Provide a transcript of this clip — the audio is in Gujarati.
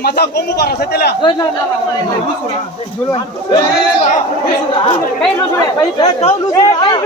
મતા કોમુ પર સતે લે